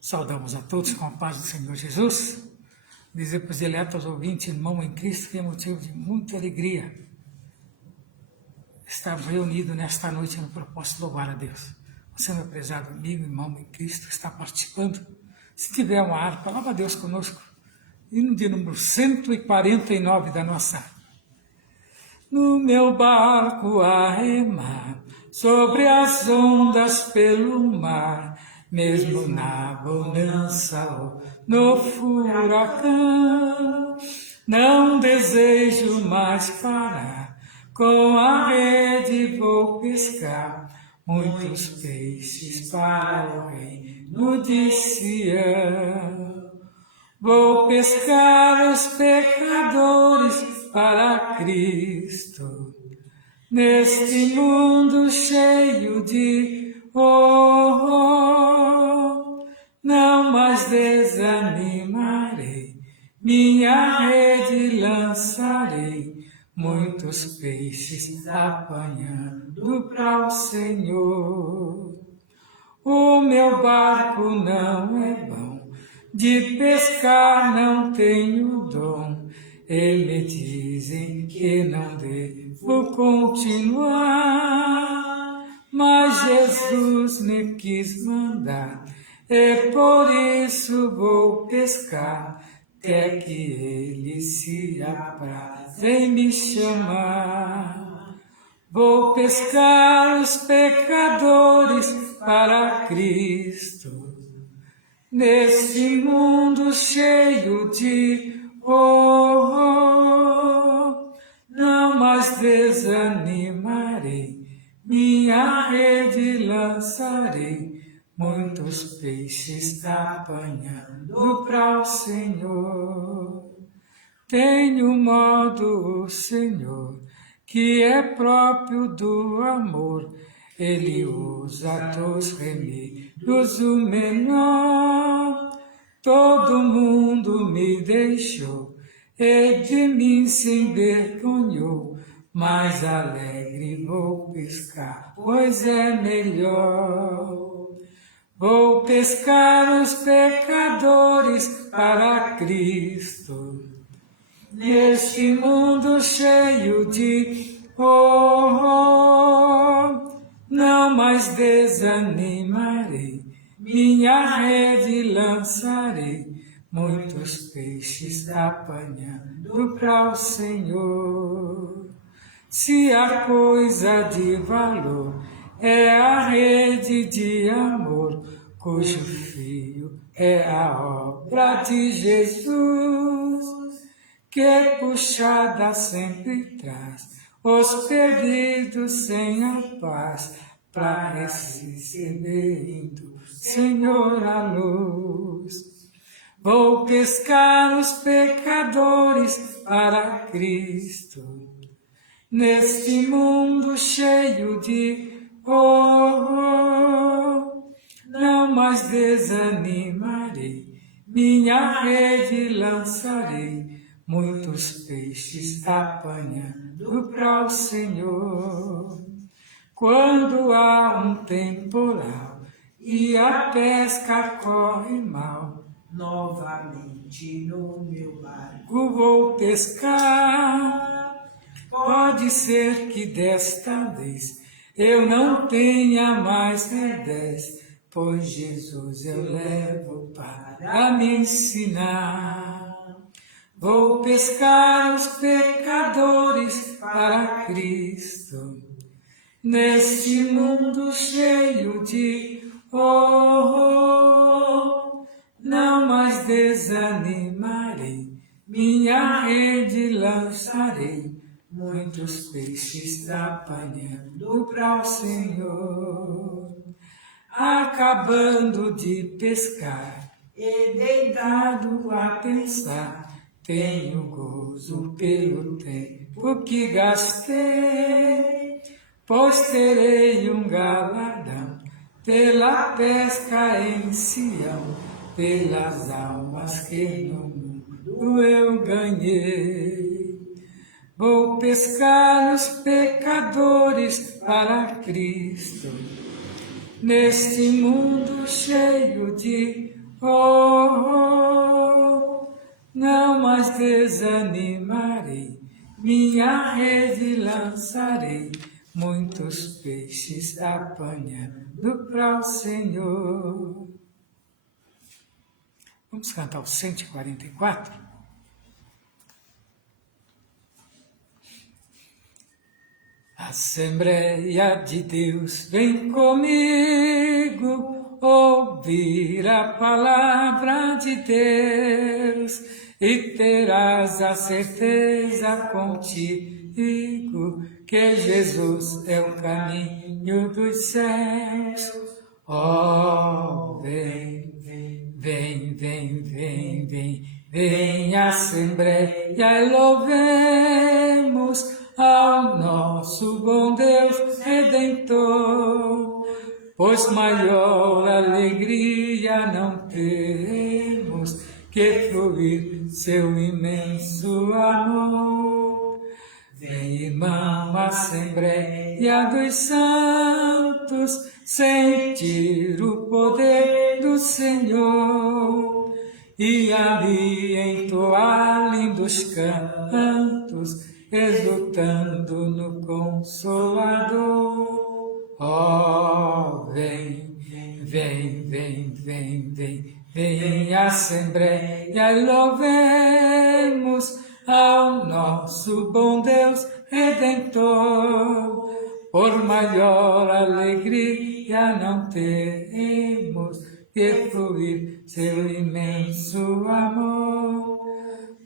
Saudamos a todos com a paz do Senhor Jesus. Dizer para os diletos ouvintes, irmão em Cristo, que é motivo de muita alegria estar reunido nesta noite no propósito de louvar a Deus. Você, meu prezado amigo, irmão em Cristo, está participando. Se tiver uma harpa, louva a Deus conosco. Hino de número 149 da nossa. No meu barco a remar, sobre as ondas pelo mar, mesmo na bonança ou no furacão, não desejo mais parar, com a rede vou pescar muitos peixes para o reino de Sião. Vou pescar os pecadores para Cristo, neste mundo cheio de horror. Não mais desanimarei, minha rede lançarei, muitos peixes apanhando para o Senhor. O meu barco não é bom, de pescar não tenho dom, e me dizem que não devo continuar, mas Jesus me quis mandar, e por isso vou pescar, até que Ele se apraze em me chamar. Vou pescar os pecadores para Cristo, neste mundo cheio de horror. Não mais desanimarei, minha rede lançarei, muitos peixes apanhando para o Senhor. Tenho modo, o Senhor, que é próprio do amor, Ele usa dos remídios o menor. Todo mundo me deixou, e de mim se envergonhou, mas alegre vou pescar, pois é melhor. Vou pescar os pecadores para Cristo, neste mundo cheio de horror. Não mais desanimarei, minha rede lançarei, muitos peixes apanhando para o Senhor. Se a coisa de valor é a rede de amor, cujo fio é a obra de Jesus, que puxada sempre traz os perdidos sem a paz, para receber do Senhor a luz. Vou pescar os pecadores para Cristo, neste mundo cheio de horror. Não mais desanimarei, minha rede lançarei, muitos peixes apanhando para o Senhor. Quando há um temporal e a pesca corre mal, novamente no meu barco vou pescar. Pode ser que desta vez eu não tenha mais redés, pois Jesus eu levo para me ensinar. Vou pescar os pecadores para Cristo, neste mundo cheio de horror. Não mais desanimarei, minha rede lançarei, muitos peixes apanhando para o Senhor. Acabando de pescar e deitado a pensar, tenho gozo pelo tempo que gastei, pois terei um galardão pela pesca em Sião, pelas almas que no mundo eu ganhei. Vou pescar os pecadores para Cristo, neste mundo cheio de Oh, não mais desanimarei, minha rede lançarei, muitos peixes apanhando para o Senhor. Vamos cantar o 144? Assembleia de Deus, vem comigo, ouvir a palavra de Deus, e terás a certeza contigo, que Jesus é o caminho dos céus. Oh, vem, vem, vem, vem, vem, vem, Assembleia, e louvemos ao nosso bom Deus Redentor, pois maior alegria não temos que fruir seu imenso amor. Vem, irmão, Assembleia dos Santos, sentir o poder do Senhor, e ali entoar lindos cantos, exultando no Consolador. Oh, vem, vem, vem, vem, vem, vem, Assembleia, e louvemos ao nosso bom Deus Redentor. Por maior alegria não temos que fruir seu imenso amor.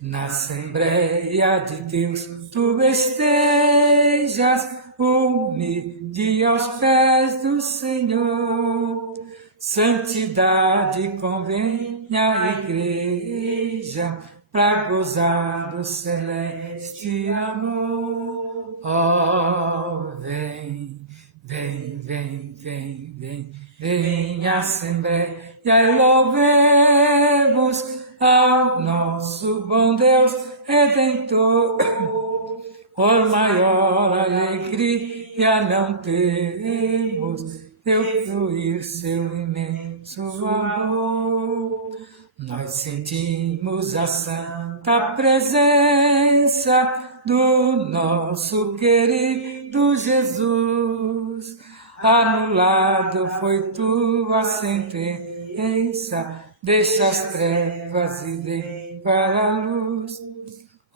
Na Assembleia de Deus tu estejas, humilde aos pés do Senhor. Santidade convém à igreja, pra gozar do celeste amor. Oh, vem, vem, vem, vem, vem, vem, Assembleia, e louvemos ao nosso bom Deus Redentor. Por maior alegria não temos de fruir seu imenso amor. Nós sentimos a santa presença do nosso querido Jesus. Anulado foi tua sentença, deixa as trevas e vem para a luz.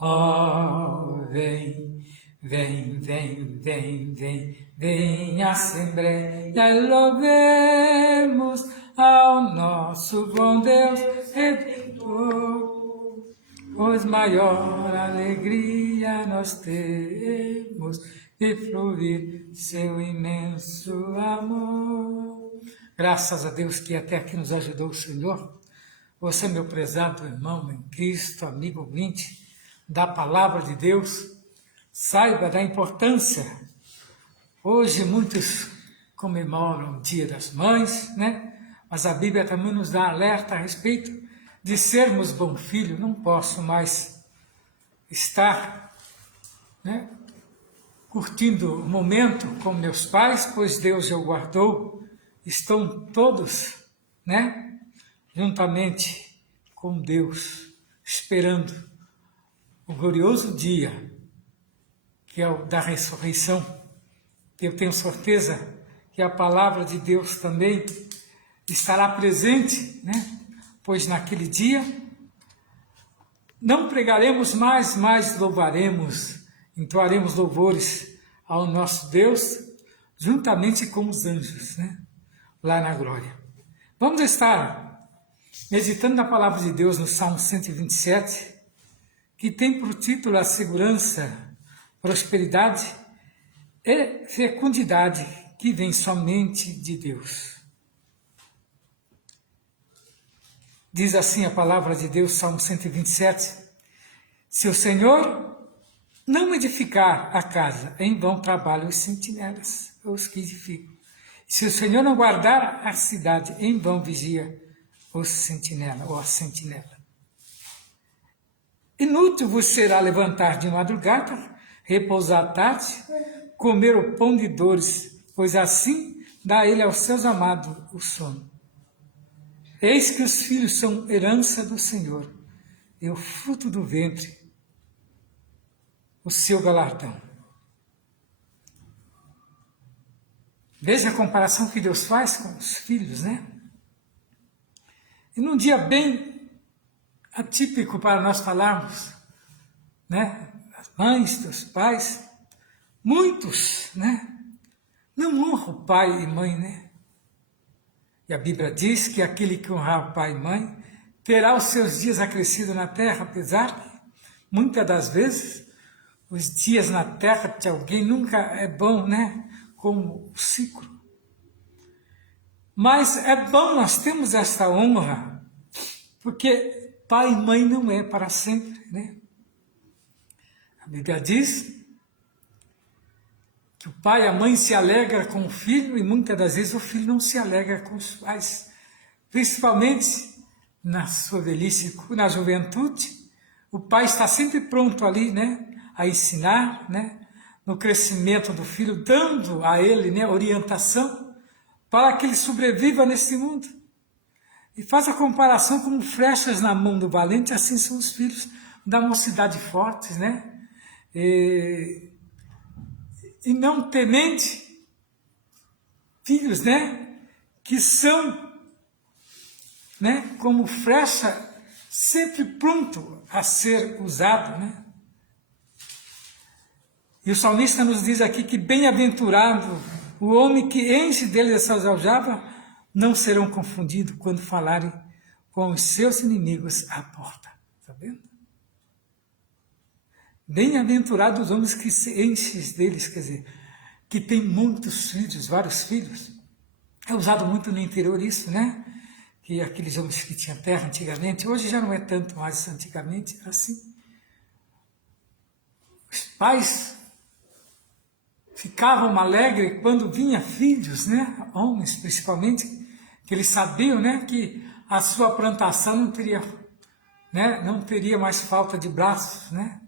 Oh, vem, vem, vem, vem, vem, vem, Assembleia, e louvemos ao nosso bom Deus Redentor, pois maior alegria nós temos de fruir seu imenso amor. Graças a Deus que até aqui nos ajudou o Senhor. Você, meu prezado irmão em Cristo, amigo ouvinte da Palavra de Deus, saiba da importância. Hoje muitos comemoram o Dia das Mães, né? Mas a Bíblia também nos dá alerta a respeito de sermos bom filho. Não posso mais estar, né, curtindo o momento com meus pais, pois Deus o guardou. Estão todos, né, juntamente com Deus, esperando o glorioso dia, que é o da ressurreição. Eu tenho certeza que a palavra de Deus também estará presente, né? Pois naquele dia não pregaremos mais, mas louvaremos, entoaremos louvores ao nosso Deus, juntamente com os anjos, né? Lá na glória. Vamos estar meditando na palavra de Deus no Salmo 127, que tem por título a segurança, prosperidade e fecundidade que vem somente de Deus. Diz assim a palavra de Deus, Salmo 127, se o Senhor não edificar a casa, em vão trabalham os sentinelas, os que edificam. Se o Senhor não guardar a cidade, em vão vigia os sentinela, ou a sentinela. Inútil vos será levantar de madrugada, repousar à tarde, comer o pão de dores, pois assim dá ele aos seus amados o sono. Eis que os filhos são herança do Senhor, e o fruto do ventre, o seu galardão. Veja a comparação que Deus faz com os filhos, né? E num dia bem atípico para nós falarmos, né? Das mães, dos pais, muitos, né? Não honram pai e mãe, né? E a Bíblia diz que aquele que honrar pai e mãe terá os seus dias acrescidos na terra, apesar que, muitas das vezes, os dias na terra de alguém nunca é bom, né? Como o ciclo. Mas é bom nós termos esta honra, porque pai e mãe não é para sempre, né? A Bíblia diz que o pai e a mãe se alegram com o filho e muitas das vezes o filho não se alegra com os pais, principalmente na sua velhice, na juventude. O pai está sempre pronto ali, né, a ensinar, né, no crescimento do filho, dando a ele, né, orientação para que ele sobreviva nesse mundo. E faz a comparação como flechas na mão do valente, assim são os filhos da mocidade fortes, né? E não temente, filhos, né, que são, né, como flecha sempre pronto a ser usado, né? E o salmista nos diz aqui que bem-aventurado o homem que enche dele essas aljavas, não serão confundidos quando falarem com os seus inimigos à porta. Está vendo? Bem-aventurados os homens que se enchem deles, quer dizer, que tem muitos filhos, vários filhos. É usado muito no interior isso, né? Que aqueles homens que tinham terra antigamente, hoje já não é tanto, mas antigamente era assim. Os pais ficavam alegres quando vinha filhos, né? Homens principalmente, que eles sabiam, né, que a sua plantação não teria, né, não teria mais falta de braços, né?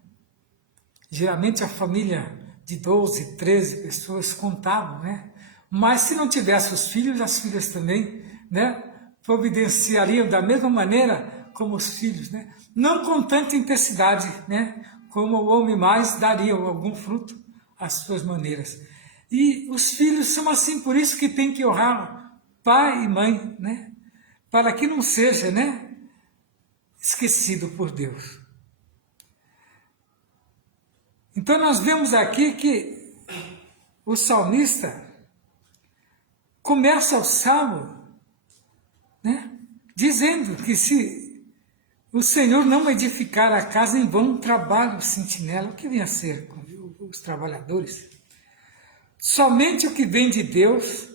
Geralmente a família de 12, 13 pessoas contavam, né? Mas se não tivesse os filhos, as filhas também, né, providenciariam da mesma maneira como os filhos, né? Não com tanta intensidade, né, como o homem mais daria algum fruto às suas maneiras. E os filhos são assim, por isso que tem que honrar pai e mãe, né? Para que não seja, né, esquecido por Deus. Então nós vemos aqui que o salmista começa o salmo, né, dizendo que se o Senhor não edificar a casa, em vão trabalha o sentinela. O que vem a ser com os trabalhadores? Somente o que vem de Deus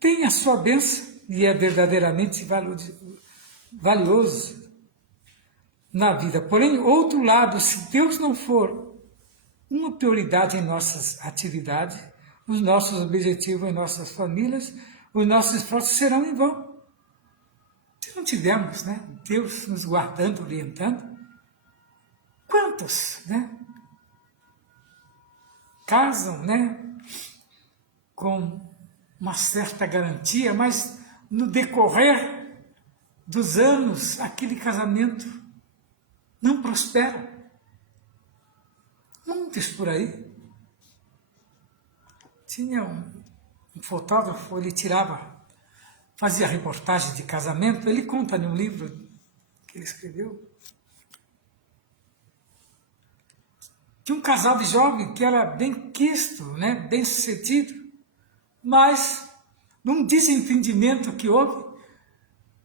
tem a sua bênção e é verdadeiramente valioso na vida. Porém, outro lado, se Deus não for uma prioridade em nossas atividades, os nossos objetivos em nossas famílias, os nossos esforços serão em vão. Se não tivermos, né, Deus nos guardando, orientando, quantos, né, casam, né, com uma certa garantia, mas no decorrer dos anos, aquele casamento não prospera. Muitos por aí. Tinha um fotógrafo, ele fazia reportagem de casamento, ele conta num livro que ele escreveu, de um casal de jovem que era bem quisto, né, bem sucedido, mas num desentendimento que houve,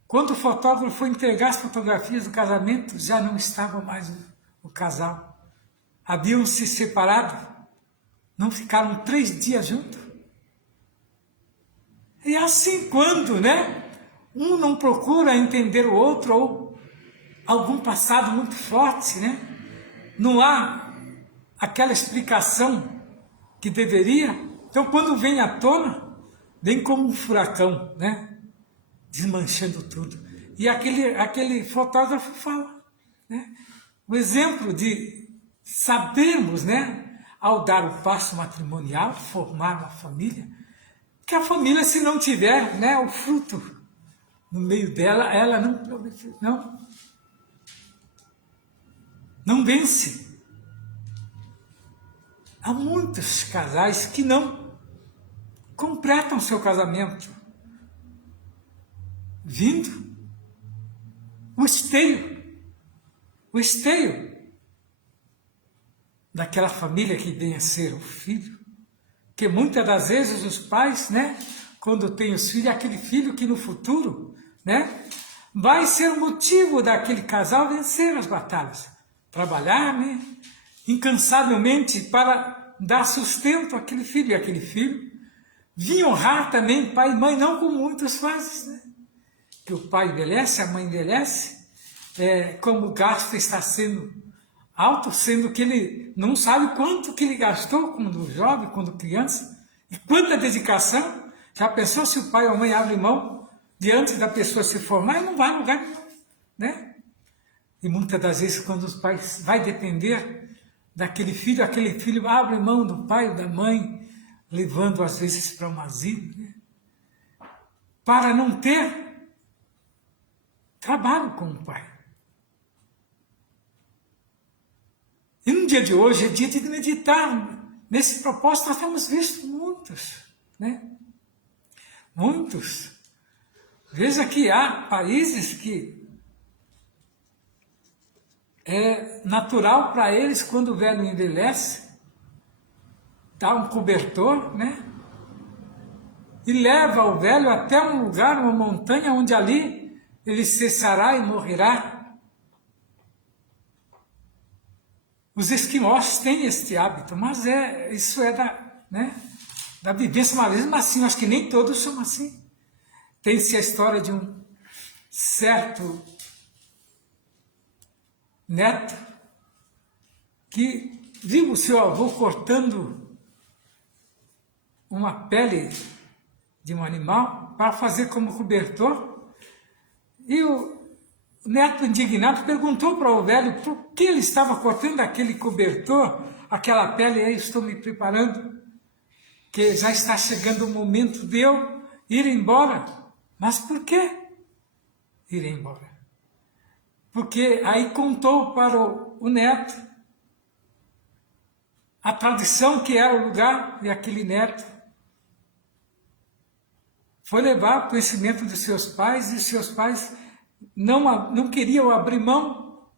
quando o fotógrafo foi entregar as fotografias do casamento, já não estava mais o casal. Haviam se separado, não ficaram 3 dias juntos. E assim, quando, né, um não procura entender o outro, ou algum passado muito forte, né, não há aquela explicação que deveria, então quando vem à tona, vem como um furacão, né, desmanchando tudo. E aquele fotógrafo fala, né, o exemplo de sabermos, né, ao dar o passo matrimonial, formar uma família, que a família, se não tiver, né, o fruto no meio dela, ela não vence. Há muitos casais que não completam seu casamento, vindo o esteio daquela família que vem a ser o filho, que muitas das vezes os pais, né, quando tem os filhos, é aquele filho que no futuro, né, vai ser o motivo daquele casal vencer as batalhas, trabalhar, né, incansavelmente para dar sustento àquele filho, e aquele filho vir honrar também pai e mãe, não como muitos fazem, né, que o pai envelhece, a mãe envelhece, como o gasto está sendo alto, sendo que ele não sabe quanto que ele gastou quando jovem, quando criança, e quanta dedicação. Já pensou se o pai ou a mãe abre mão diante da pessoa se formar e não vai a lugar nenhum, né? E muitas das vezes quando os pais vai depender daquele filho, aquele filho abre mão do pai ou da mãe, levando às vezes para um asilo, né? Para não ter trabalho com o pai. E no dia de hoje é dia de meditar. Nesse propósito nós temos visto muitos, né? Muitos. Veja que há países que é natural para eles, quando o velho envelhece, dá um cobertor, né? E leva o velho até um lugar, uma montanha, onde ali ele cessará e morrerá. Os esquimós têm este hábito, mas isso é da vivência, mas mesmo assim, acho que nem todos são assim. Tem-se a história de um certo neto que viu o seu avô cortando uma pele de um animal para fazer como cobertor, e o neto indignado perguntou para o velho por que ele estava cortando aquele cobertor, aquela pele. Aí estou me preparando, que já está chegando o momento de eu ir embora. Mas por que ir embora? Porque aí contou para o neto a tradição que era o lugar, e aquele neto foi levar conhecimento dos seus pais, e seus pais não queriam abrir mão.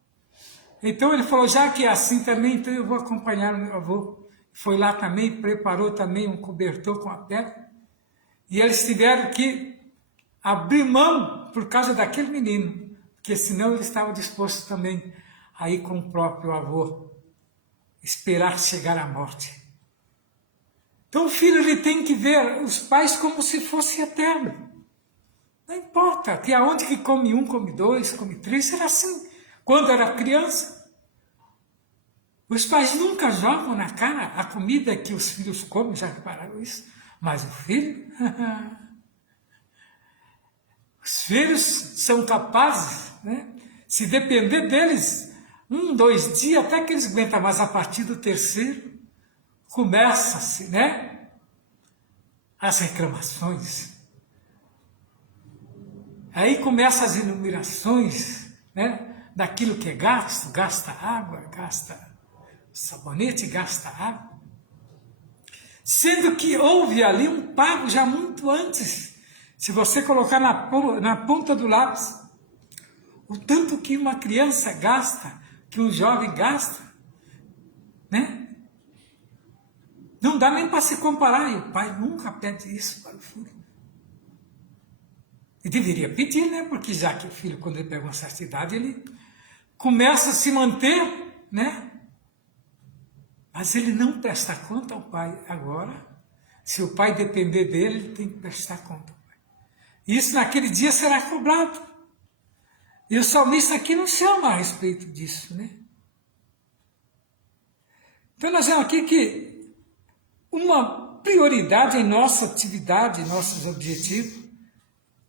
Então ele falou, já que é assim também, então eu vou acompanhar o meu avô. Foi lá também, preparou também um cobertor com a pele, e eles tiveram que abrir mão por causa daquele menino, porque senão ele estava disposto também a ir com o próprio avô, esperar chegar a morte. Então o filho ele tem que ver os pais como se fosse eterno. Não importa, que aonde que come um, come dois, come três, era assim. Quando era criança, os pais nunca jogam na cara a comida que os filhos comem, já repararam isso? Mas o filho, os filhos são capazes, né? Se depender deles, 1, 2 dias, até que eles aguentam, mas a partir do terceiro, começa-se, né? As reclamações. Aí começam as enumerações, né, daquilo que é gasto, gasta água, gasta sabonete, gasta água. Sendo que houve ali um pago já muito antes. Se você colocar na ponta do lápis, o tanto que uma criança gasta, que um jovem gasta, né? Não dá nem para se comparar, e o pai nunca pede isso para o filho. E deveria pedir, né? Porque já que o filho, quando ele pega uma certa idade, ele começa a se manter, né? Mas ele não presta conta ao pai agora. Se o pai depender dele, ele tem que prestar conta ao pai. Isso naquele dia será cobrado. E o salmista aqui não chama a respeito disso, né? Então nós vemos aqui que uma prioridade em nossa atividade, em nossos objetivos,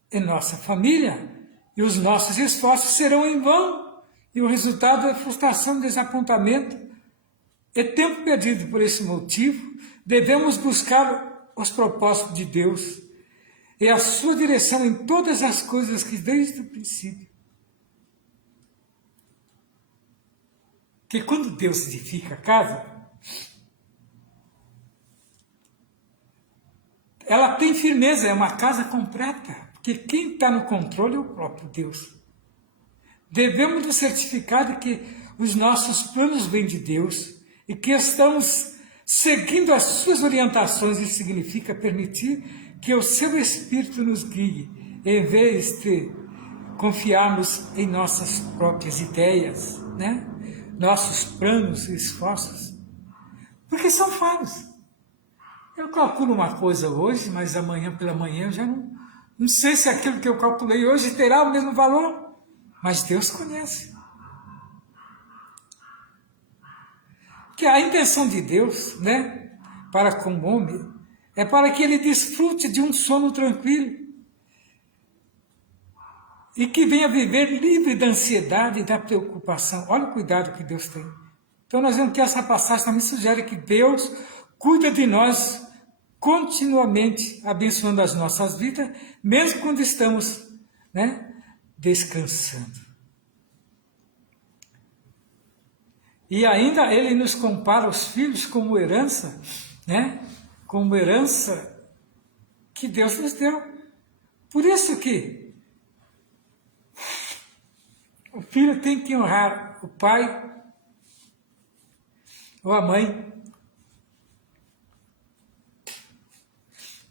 em nossa família, e os nossos esforços serão em vão, e o resultado é frustração, desapontamento, é tempo perdido. Por esse motivo, devemos buscar os propósitos de Deus e a sua direção em todas as coisas que desde o princípio. Porque quando Deus edifica a casa, ela tem firmeza, é uma casa completa, porque quem está no controle é o próprio Deus. Devemos nos certificar de que os nossos planos vêm de Deus e que estamos seguindo as suas orientações. Isso significa permitir que o seu Espírito nos guie, em vez de confiarmos em nossas próprias ideias, né? Nossos planos e esforços, porque são falhos. Eu calculo uma coisa hoje, mas amanhã pela manhã eu já não sei se aquilo que eu calculei hoje terá o mesmo valor, mas Deus conhece. Que a intenção de Deus, né, para com o homem, é para que ele desfrute de um sono tranquilo e que venha viver livre da ansiedade e da preocupação. Olha o cuidado que Deus tem. Então nós vemos que essa passagem também sugere que Deus cuida de nós continuamente, abençoando as nossas vidas, mesmo quando estamos, né, descansando. E ainda ele nos compara os filhos como herança, né? Como herança que Deus nos deu. Por isso que o filho tem que honrar o pai ou a mãe.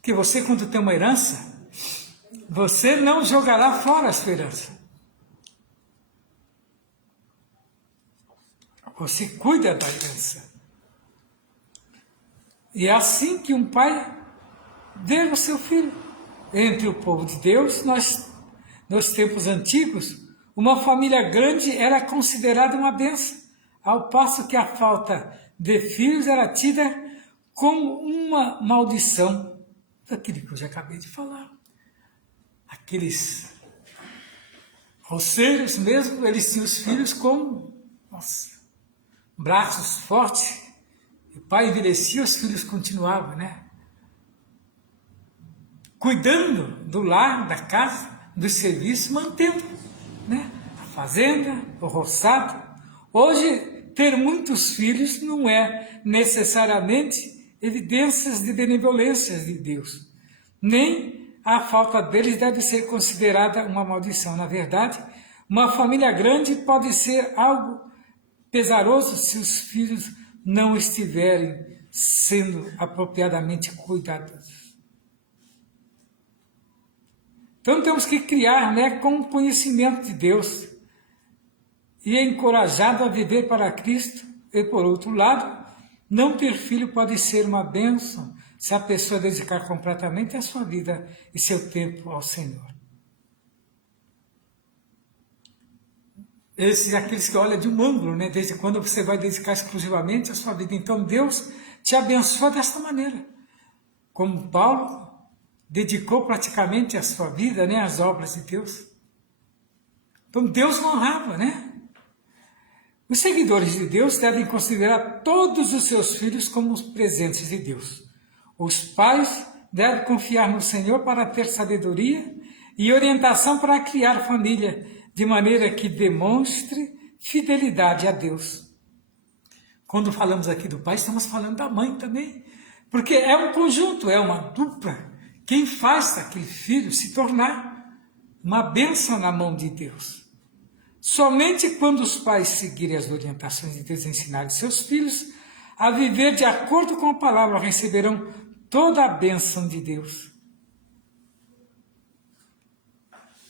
Que você, quando tem uma herança, você não jogará fora a sua herança. Você cuida da herança. E é assim que um pai deu ao seu filho. Entre o povo de Deus, nos tempos antigos, uma família grande era considerada uma bênção, ao passo que a falta de filhos era tida como uma maldição. Aquilo que eu já acabei de falar. Aqueles roceiros mesmo, eles tinham os filhos como, braços fortes. O pai envelhecia, os filhos continuavam, né? Cuidando do lar, da casa, do serviço, mantendo, né, a fazenda, o roçado. Hoje, ter muitos filhos não é necessariamente evidências de benevolência de Deus. Nem a falta deles deve ser considerada uma maldição. Na verdade, uma família grande pode ser algo pesaroso se os filhos não estiverem sendo apropriadamente cuidados. Então temos que criar, né, com o conhecimento de Deus e encorajado a viver para Cristo. E por outro lado, não ter filho pode ser uma bênção se a pessoa dedicar completamente a sua vida e seu tempo ao Senhor. Esses aqueles que olham de um ângulo, né, desde quando você vai dedicar exclusivamente a sua vida. Então Deus te abençoa desta maneira. Como Paulo dedicou praticamente a sua vida, né, às obras de Deus. Então Deus honrava, né? Os seguidores de Deus devem considerar todos os seus filhos como os presentes de Deus. Os pais devem confiar no Senhor para ter sabedoria e orientação para criar família, de maneira que demonstre fidelidade a Deus. Quando falamos aqui do pai, estamos falando da mãe também, porque é um conjunto, é uma dupla. Quem faz aquele filho se tornar uma bênção na mão de Deus. Somente quando os pais seguirem as orientações de Deus e ensinarem seus filhos a viver de acordo com a palavra, receberão toda a bênção de Deus.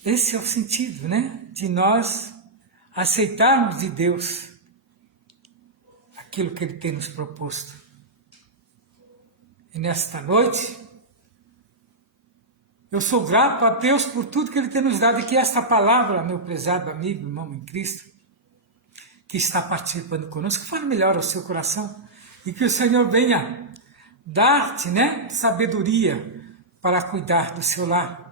Esse é o sentido, né, de nós aceitarmos de Deus aquilo que Ele tem nos proposto. E nesta noite, eu sou grato a Deus por tudo que Ele tem nos dado e que esta palavra, meu prezado amigo, irmão em Cristo, que está participando conosco, fale melhor ao seu coração e que o Senhor venha dar-te, né, sabedoria para cuidar do seu lar.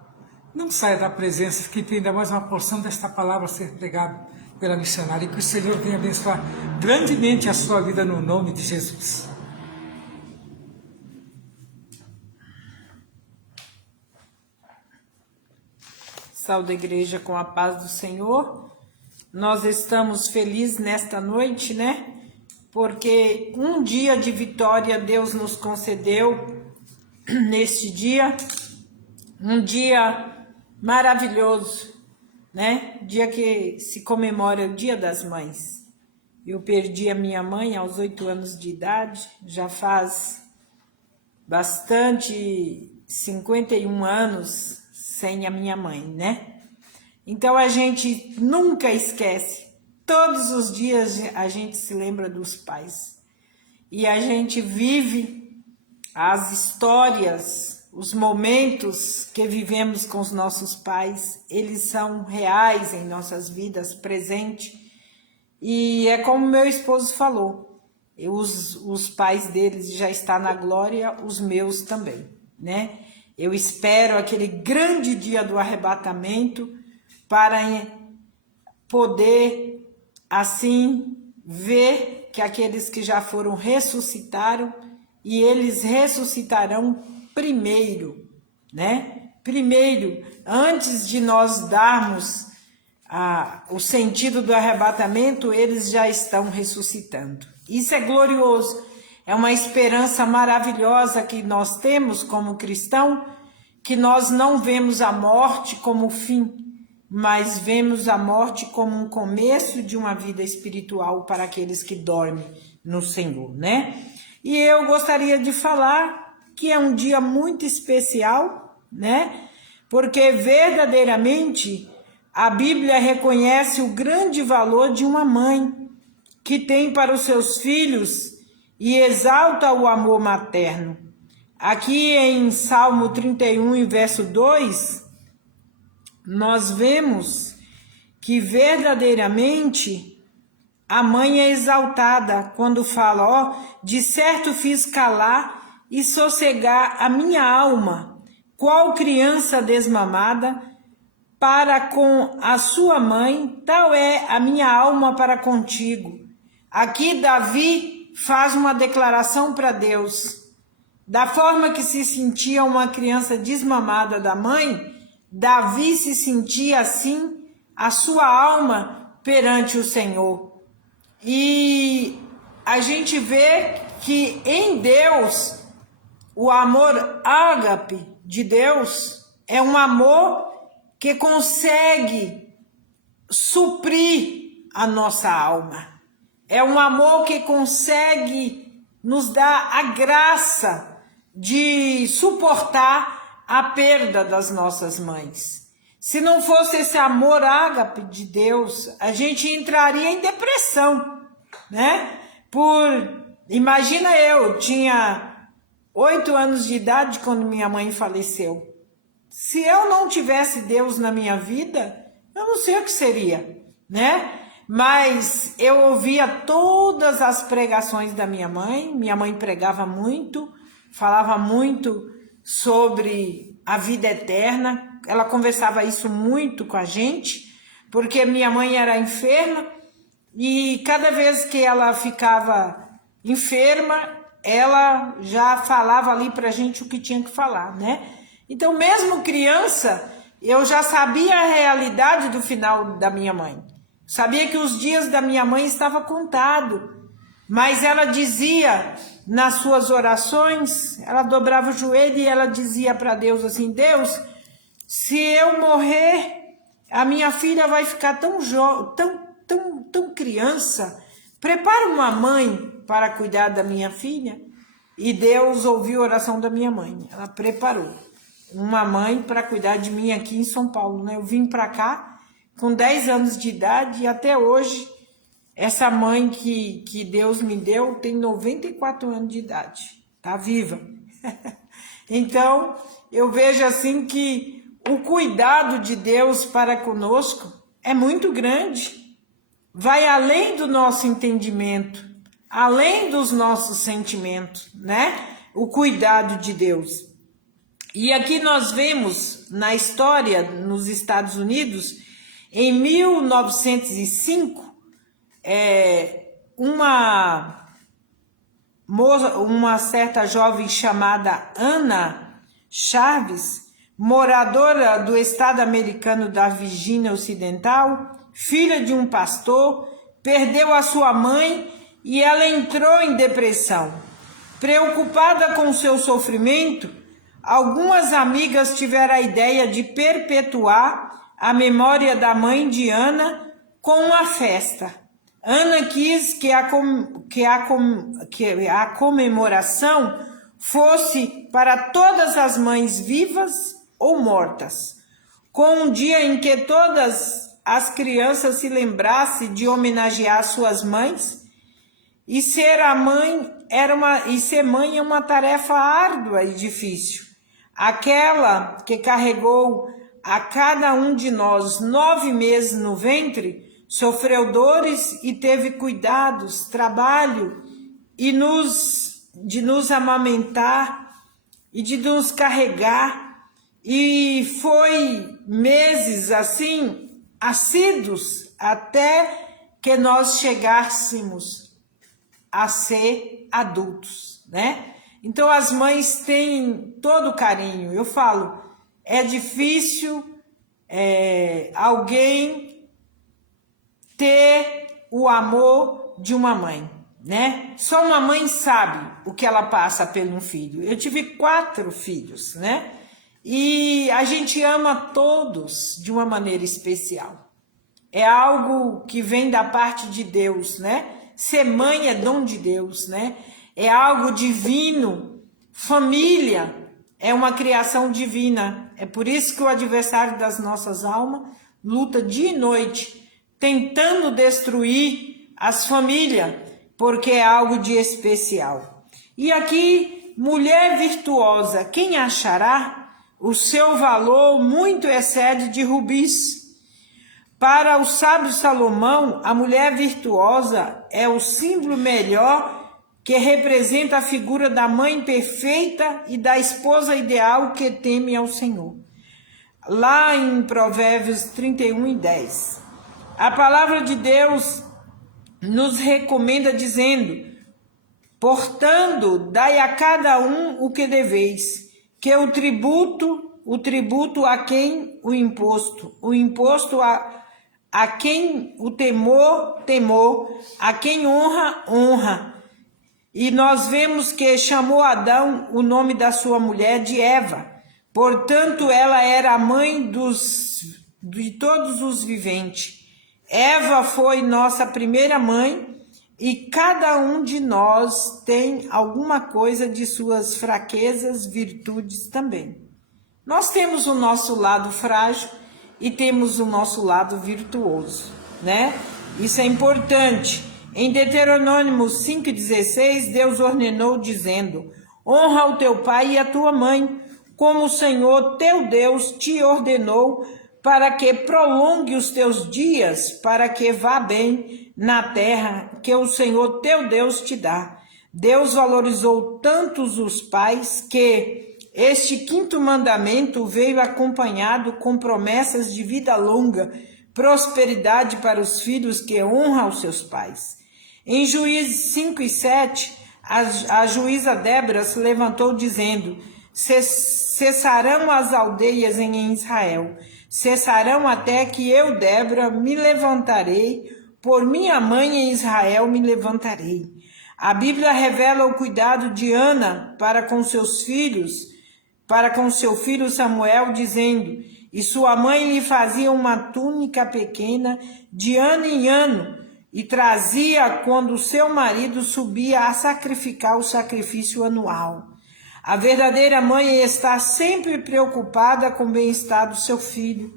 Não saia da presença, que tem ainda mais uma porção desta palavra a ser pregada pela missionária e que o Senhor venha abençoar grandemente a sua vida no nome de Jesus. Saúde a igreja com a paz do Senhor. Nós estamos felizes nesta noite, né? Porque um dia de vitória Deus nos concedeu neste dia. Um dia maravilhoso, né? Dia que se comemora o Dia das Mães. Eu perdi a minha mãe aos 8 anos de idade, já faz bastante 51 anos sem a minha mãe, né? Então a gente nunca esquece. Todos os dias a gente se lembra dos pais. E a gente vive as histórias, os momentos que vivemos com os nossos pais. Eles são reais em nossas vidas, presentes. E é como meu esposo falou. Os pais deles já estão na glória, os meus também, né? Eu espero aquele grande dia do arrebatamento para poder, assim, ver que aqueles que já foram ressuscitaram e eles ressuscitarão primeiro, né? Primeiro, antes de nós darmos o sentido do arrebatamento, eles já estão ressuscitando. Isso é glorioso. É uma esperança maravilhosa que nós temos como cristão, que nós não vemos a morte como fim, mas vemos a morte como um começo de uma vida espiritual para aqueles que dormem no Senhor, né? E eu gostaria de falar que é um dia muito especial, né? Porque verdadeiramente a Bíblia reconhece o grande valor de uma mãe que tem para os seus filhos e exalta o amor materno. Aqui em Salmo 31, verso 2, nós vemos que verdadeiramente a mãe é exaltada quando fala, ó, de certo fiz calar e sossegar a minha alma, qual criança desmamada, para com a sua mãe, tal é a minha alma para contigo. Aqui Davi faz uma declaração para Deus. Da forma que se sentia uma criança desmamada da mãe, Davi se sentia assim, a sua alma perante o Senhor. E a gente vê que em Deus, o amor ágape de Deus é um amor que consegue suprir a nossa alma. É um amor que consegue nos dar a graça de suportar a perda das nossas mães. Se não fosse esse amor ágape de Deus, a gente entraria em depressão, né? Imagina eu tinha 8 anos de idade quando minha mãe faleceu. Se eu não tivesse Deus na minha vida, eu não sei o que seria, né? Mas eu ouvia todas as pregações da minha mãe pregava muito, falava muito sobre a vida eterna, ela conversava isso muito com a gente, porque minha mãe era enferma e cada vez que ela ficava enferma, ela já falava ali pra gente o que tinha que falar, né? Então, mesmo criança, eu já sabia a realidade do final da minha mãe. Sabia que os dias da minha mãe estavam contados, mas ela dizia nas suas orações, ela dobrava o joelho e ela dizia para Deus assim, Deus, se eu morrer, a minha filha vai ficar tão criança, prepara uma mãe para cuidar da minha filha. E Deus ouviu a oração da minha mãe, ela preparou uma mãe para cuidar de mim aqui em São Paulo, né? Eu vim para cá com 10 anos de idade e até hoje essa mãe que Deus me deu tem 94 anos de idade, tá viva. Então, eu vejo assim que o cuidado de Deus para conosco é muito grande, vai além do nosso entendimento, além dos nossos sentimentos, né? O cuidado de Deus. E aqui nós vemos na história nos Estados Unidos, em 1905, uma certa jovem chamada Ana Chaves moradora do estado americano da Virgínia Ocidental, filha de um pastor, perdeu a sua mãe e ela entrou em depressão. Preocupada com seu sofrimento, algumas amigas tiveram a ideia de perpetuar a memória da mãe de Ana com uma festa. Ana quis que a comemoração fosse para todas as mães vivas ou mortas, com um dia em que todas as crianças se lembrassem de homenagear suas mães. E ser mãe é uma tarefa árdua e difícil. Aquela que carregou a cada um de nós 9 meses no ventre, sofreu dores e teve cuidados, trabalho de nos amamentar e de nos carregar. E foi meses assim, assíduos, até que nós chegássemos a ser adultos, né? Então as mães têm todo o carinho. Eu falo, é difícil alguém ter o amor de uma mãe, né? Só uma mãe sabe o que ela passa pelo um filho. Eu tive 4 filhos, né? E a gente ama todos de uma maneira especial. É algo que vem da parte de Deus, né? Ser mãe é dom de Deus, né? É algo divino. Família é uma criação divina. É por isso que o adversário das nossas almas luta dia e noite, tentando destruir as famílias, porque é algo de especial. E aqui, mulher virtuosa, quem achará? O seu valor muito excede de rubis. Para o sábio Salomão, a mulher virtuosa é o símbolo melhor que representa a figura da mãe perfeita e da esposa ideal que teme ao Senhor. Lá em Provérbios 31:10. A palavra de Deus nos recomenda dizendo: portanto, dai a cada um o que deveis, que o tributo a quem o imposto a quem o temor, a quem honra. E nós vemos que chamou Adão o nome da sua mulher de Eva. Portanto, ela era a mãe de todos os viventes. Eva foi nossa primeira mãe e cada um de nós tem alguma coisa de suas fraquezas, virtudes também. Nós temos o nosso lado frágil e temos o nosso lado virtuoso, né? Isso é importante. Em Deuteronômio 5,16, Deus ordenou dizendo: honra o teu pai e a tua mãe, como o Senhor teu Deus te ordenou, para que prolongue os teus dias, para que vá bem na terra que o Senhor teu Deus te dá. Deus valorizou tantos os pais que este 5º mandamento veio acompanhado com promessas de vida longa, prosperidade para os filhos que honram os seus pais. Em Juízes 5:7, a juíza Débora se levantou dizendo: cessarão as aldeias em Israel, cessarão até que eu, Débora, me levantarei, por minha mãe em Israel me levantarei. A Bíblia revela o cuidado de Ana para com seus filhos, para com seu filho Samuel, dizendo: e sua mãe lhe fazia uma túnica pequena de ano em ano, e trazia quando seu marido subia a sacrificar o sacrifício anual. A verdadeira mãe está sempre preocupada com o bem-estar do seu filho.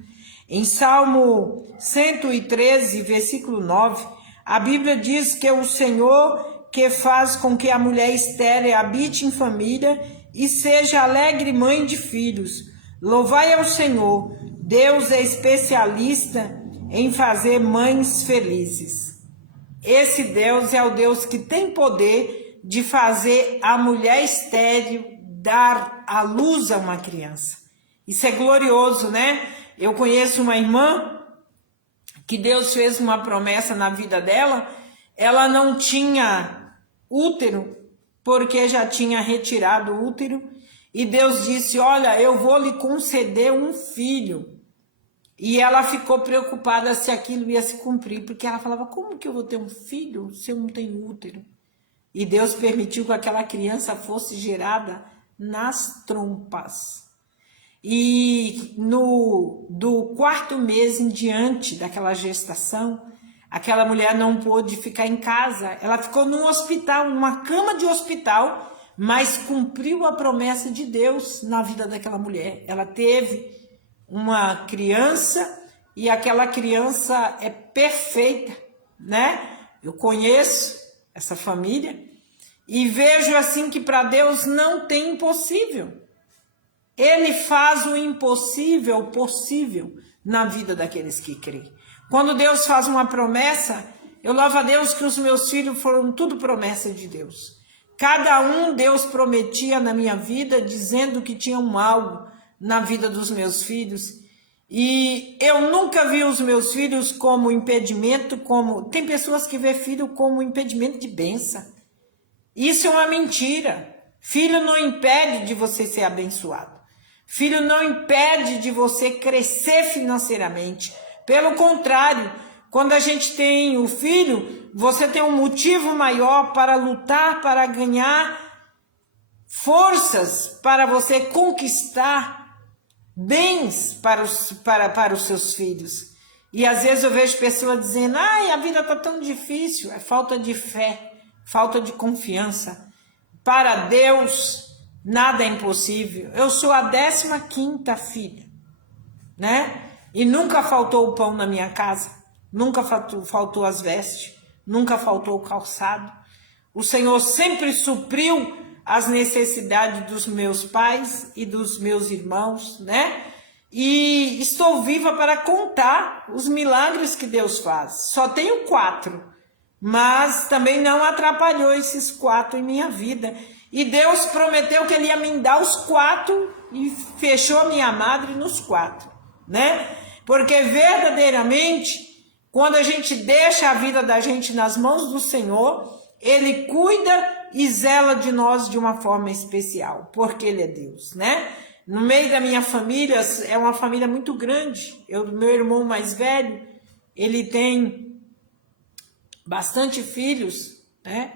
Em Salmo 113, versículo 9, a Bíblia diz que o Senhor que faz com que a mulher estéril habite em família e seja alegre mãe de filhos. Louvai ao Senhor, Deus é especialista em fazer mães felizes. Esse Deus é o Deus que tem poder de fazer a mulher estéril dar à luz a uma criança. Isso é glorioso, né? Eu conheço uma irmã que Deus fez uma promessa na vida dela. Ela não tinha útero, porque já tinha retirado o útero, E Deus disse: olha, eu vou lhe conceder um filho. E ela ficou preocupada se aquilo ia se cumprir, porque ela falava: como que eu vou ter um filho se eu não tenho útero? E Deus permitiu que aquela criança fosse gerada nas trompas. E do 4º mês em diante daquela gestação, aquela mulher não pôde ficar em casa. Ela ficou num hospital, numa cama de hospital, mas cumpriu a promessa de Deus na vida daquela mulher. Ela teve uma criança e aquela criança é perfeita, né? Eu conheço essa família e vejo assim que para Deus não tem impossível. Ele faz o impossível possível na vida daqueles que creem. Quando Deus faz uma promessa, eu louvo a Deus que os meus filhos foram tudo promessa de Deus. Cada um Deus prometia na minha vida, dizendo que tinha algo na vida dos meus filhos. E eu nunca vi os meus filhos como impedimento, tem pessoas que vê filho como impedimento de bênção. Isso é uma mentira. Filho não impede de você ser abençoado. Filho não impede de você crescer financeiramente. Pelo contrário, quando a gente tem o filho, você tem um motivo maior para lutar, para ganhar forças, para você conquistar bens para os seus filhos. E às vezes eu vejo pessoas dizendo: ai, a vida está tão difícil. É falta de fé, falta de confiança. Para Deus, nada é impossível. Eu sou a 15ª filha, né? E nunca faltou o pão na minha casa, nunca faltou as vestes, nunca faltou o calçado. O Senhor sempre supriu as necessidades dos meus pais e dos meus irmãos, né? E estou viva para contar os milagres que Deus faz. Só tenho 4, mas também não atrapalhou esses 4 em minha vida. E Deus prometeu que Ele ia me dar os 4 e fechou a minha madre nos 4, né? Porque verdadeiramente, quando a gente deixa a vida da gente nas mãos do Senhor, Ele cuida e zela de nós de uma forma especial, porque Ele é Deus, né? No meio da minha família, é uma família muito grande. Meu irmão mais velho, ele tem bastante filhos, né?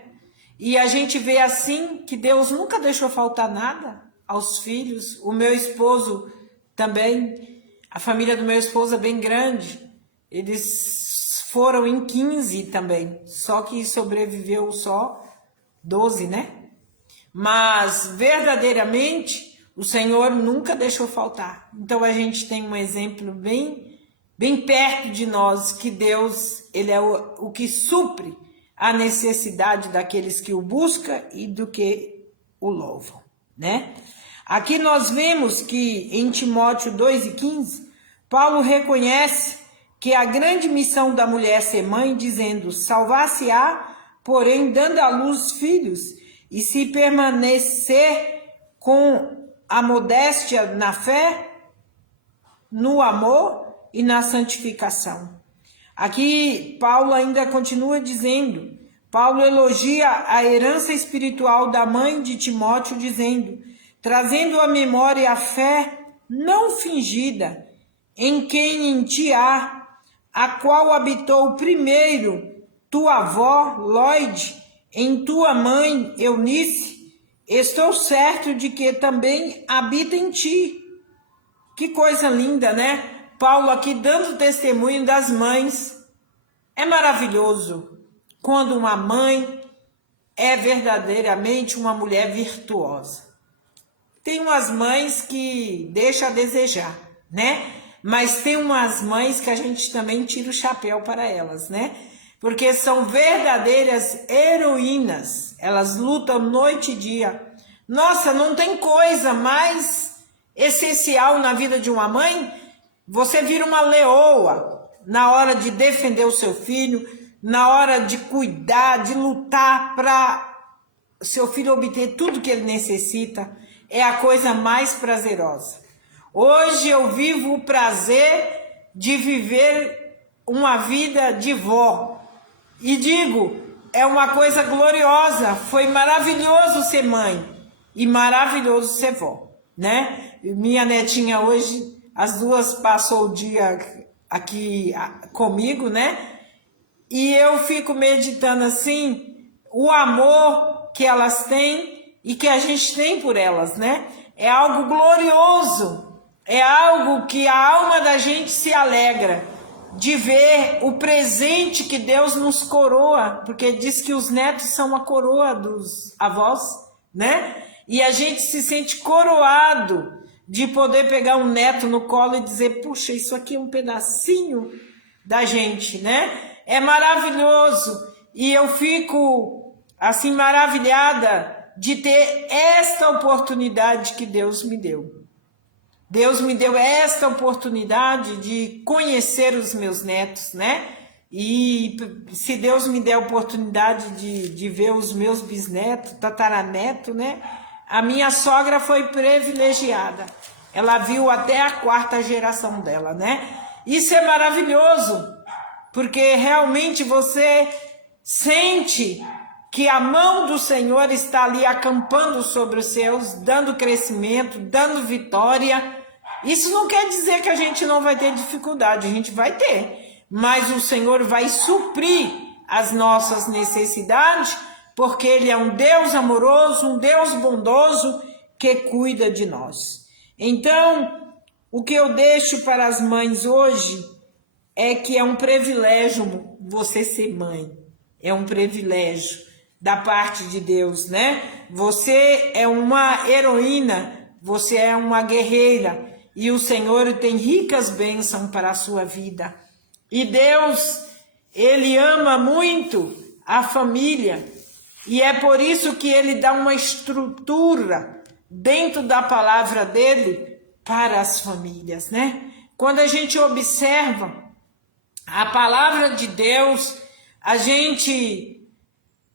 E a gente vê assim que Deus nunca deixou faltar nada aos filhos. O meu esposo também, a família do meu esposo é bem grande. Eles foram em 15 também, só que sobreviveu só 12, né? Mas verdadeiramente o Senhor nunca deixou faltar. Então a gente tem um exemplo bem perto de nós, que Deus, Ele é o que supre a necessidade daqueles que o buscam e do que o louvam, né? Aqui nós vemos que em Timóteo 2:15, Paulo reconhece que a grande missão da mulher é ser mãe, dizendo: salvar-se-á, porém dando à luz filhos, e se permanecer com a modéstia na fé, no amor e na santificação. Aqui Paulo ainda continua dizendo, Paulo elogia a herança espiritual da mãe de Timóteo, dizendo: trazendo à memória a fé não fingida, em quem em ti há, a qual habitou primeiro tua avó Loide, em tua mãe Eunice, estou certo de que também habita em ti. Que coisa linda, né? Paulo aqui dando testemunho das mães. É maravilhoso quando uma mãe é verdadeiramente uma mulher virtuosa. Tem umas mães que deixam a desejar, né? Mas tem umas mães que a gente também tira o chapéu para elas, né? Porque são verdadeiras heroínas. Elas lutam noite e dia. Nossa, não tem coisa mais essencial na vida de uma mãe. Você vira uma leoa na hora de defender o seu filho, na hora de cuidar, de lutar para seu filho obter tudo que ele necessita. É a coisa mais prazerosa. Hoje eu vivo o prazer de viver uma vida de vó. E digo, é uma coisa gloriosa. Foi maravilhoso ser mãe e maravilhoso ser vó. né? Minha netinha hoje, as duas passou o dia aqui comigo, né? E eu fico meditando assim, o amor que elas têm e que a gente tem por elas, né? É algo glorioso, é algo que a alma da gente se alegra de ver o presente que Deus nos coroa, porque diz que os netos são a coroa dos avós, né? E a gente se sente coroado de poder pegar um neto no colo e dizer, puxa, isso aqui é um pedacinho da gente, né? É maravilhoso. E eu fico assim maravilhada de ter esta oportunidade que Deus me deu. Deus me deu esta oportunidade de conhecer os meus netos, né? E se Deus me der a oportunidade de ver os meus bisnetos, tataraneto, né? A minha sogra foi privilegiada. Ela viu até a 4ª geração dela, né? Isso é maravilhoso, porque realmente você sente que a mão do Senhor está ali acampando sobre os seus, dando crescimento, dando vitória. Isso não quer dizer que a gente não vai ter dificuldade, a gente vai ter, mas o Senhor vai suprir as nossas necessidades, porque Ele é um Deus amoroso, um Deus bondoso que cuida de nós. Então, o que eu deixo para as mães hoje é que é um privilégio você ser mãe, é um privilégio da parte de Deus, né? Você é uma heroína, você é uma guerreira, e o Senhor tem ricas bênçãos para a sua vida. E Deus, Ele ama muito a família. E é por isso que Ele dá uma estrutura dentro da palavra dEle para as famílias, né? Quando a gente observa a palavra de Deus, a gente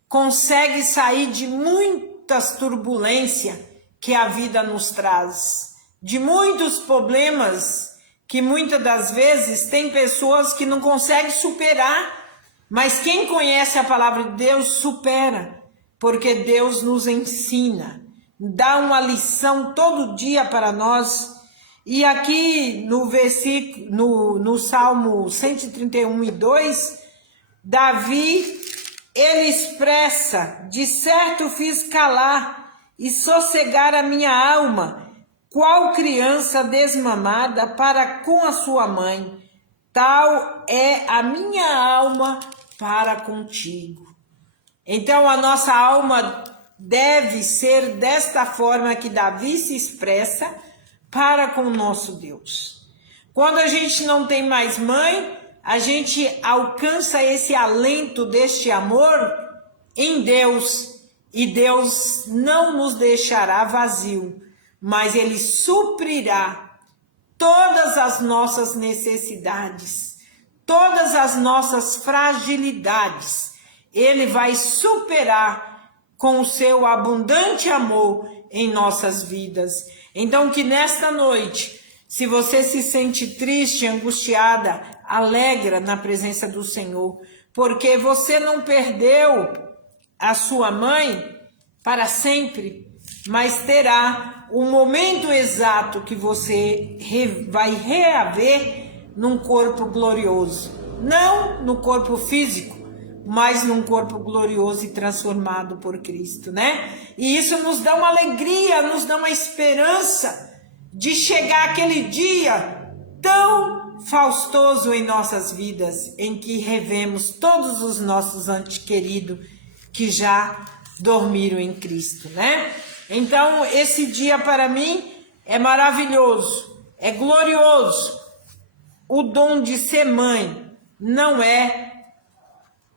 consegue sair de muitas turbulências que a vida nos traz, de muitos problemas que muitas das vezes tem pessoas que não conseguem superar, mas quem conhece a palavra de Deus supera, porque Deus nos ensina, dá uma lição todo dia para nós. E aqui no versículo, no Salmo 131:2, Davi, ele expressa, de certo fiz calar e sossegar a minha alma, qual criança desmamada para com a sua mãe, tal é a minha alma para contigo. Então a nossa alma deve ser desta forma que Davi se expressa para com o nosso Deus. Quando a gente não tem mais mãe, a gente alcança esse alento deste amor em Deus, e Deus não nos deixará vazio, mas Ele suprirá todas as nossas necessidades, todas as nossas fragilidades. Ele vai superar com o seu abundante amor em nossas vidas. Então que nesta noite, se você se sente triste, angustiada, alegra na presença do Senhor, porque você não perdeu a sua mãe para sempre, mas terá o momento exato que você vai reaver num corpo glorioso. Não no corpo físico, mas num corpo glorioso e transformado por Cristo, né? E isso nos dá uma alegria, nos dá uma esperança de chegar aquele dia tão faustoso em nossas vidas, em que revemos todos os nossos entes queridos que já dormiram em Cristo, né? Então, esse dia para mim é maravilhoso, é glorioso. O dom de ser mãe não é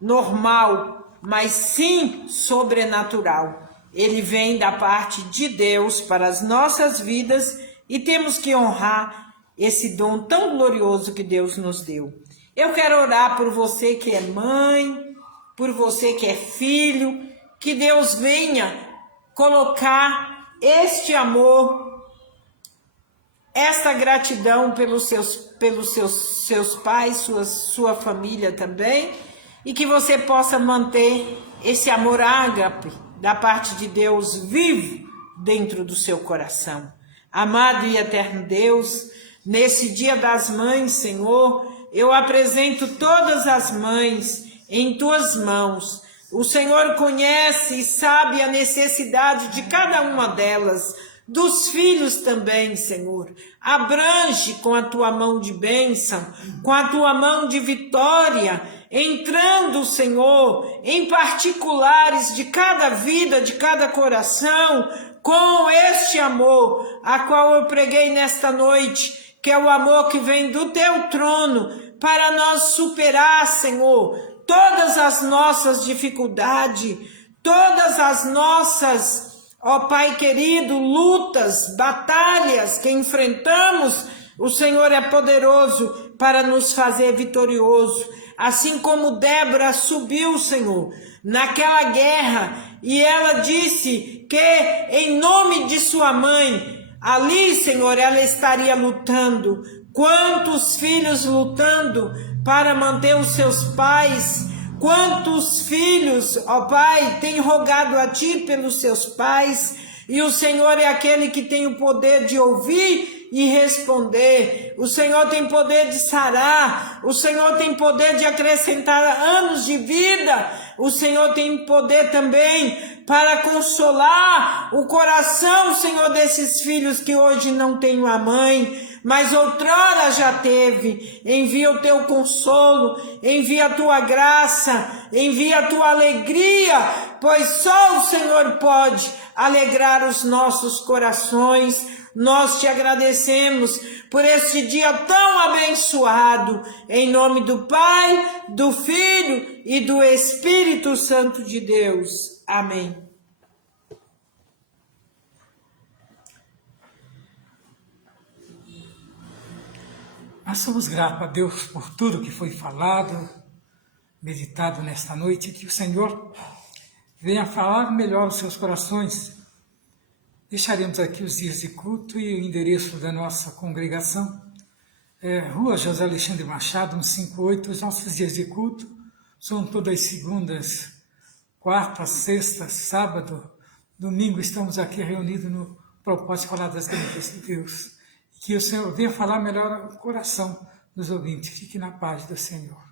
normal, mas sim sobrenatural. Ele vem da parte de Deus para as nossas vidas e temos que honrar esse dom tão glorioso que Deus nos deu. Eu quero orar por você que é mãe, por você que é filho, que Deus venha colocar este amor, esta gratidão pelos seus pais, sua família também, e que você possa manter esse amor ágape da parte de Deus vivo dentro do seu coração. Amado e eterno Deus, nesse Dia das Mães, Senhor, eu apresento todas as mães em tuas mãos. O Senhor conhece e sabe a necessidade de cada uma delas, dos filhos também, Senhor. Abrange com a tua mão de bênção, com a tua mão de vitória, entrando, Senhor, em particulares de cada vida, de cada coração, com este amor, a qual eu preguei nesta noite, que é o amor que vem do teu trono, para nós superar, Senhor, todas as nossas dificuldades, todas as nossas, ó Pai querido, lutas, batalhas que enfrentamos. O Senhor é poderoso para nos fazer vitorioso. Assim como Débora subiu, Senhor, naquela guerra, e ela disse que em nome de sua mãe, ali, Senhor, ela estaria lutando. Quantos filhos lutando para manter os seus pais? Quantos filhos, ó Pai, têm rogado a Ti pelos seus pais? E o Senhor é aquele que tem o poder de ouvir e responder. O Senhor tem poder de sarar. O Senhor tem poder de acrescentar anos de vida. O Senhor tem poder também para consolar o coração, Senhor, desses filhos que hoje não têm uma mãe, mas outrora já teve. Envia o teu consolo, envia a tua graça, envia a tua alegria, pois só o Senhor pode alegrar os nossos corações. Nós te agradecemos por este dia tão abençoado, em nome do Pai, do Filho e do Espírito Santo de Deus. Amém. Nós somos gratos a Deus por tudo que foi falado, meditado nesta noite, que o Senhor venha falar melhor os seus corações. Deixaremos aqui os dias de culto e o endereço da nossa congregação. Rua José Alexandre Machado, 158. Os nossos dias de culto são todas as segundas, quartas, sextas, sábado, domingo. Estamos aqui reunidos no propósito de falar das grandezas de Deus. Que o Senhor venha falar melhor o coração dos ouvintes. Fique na paz do Senhor.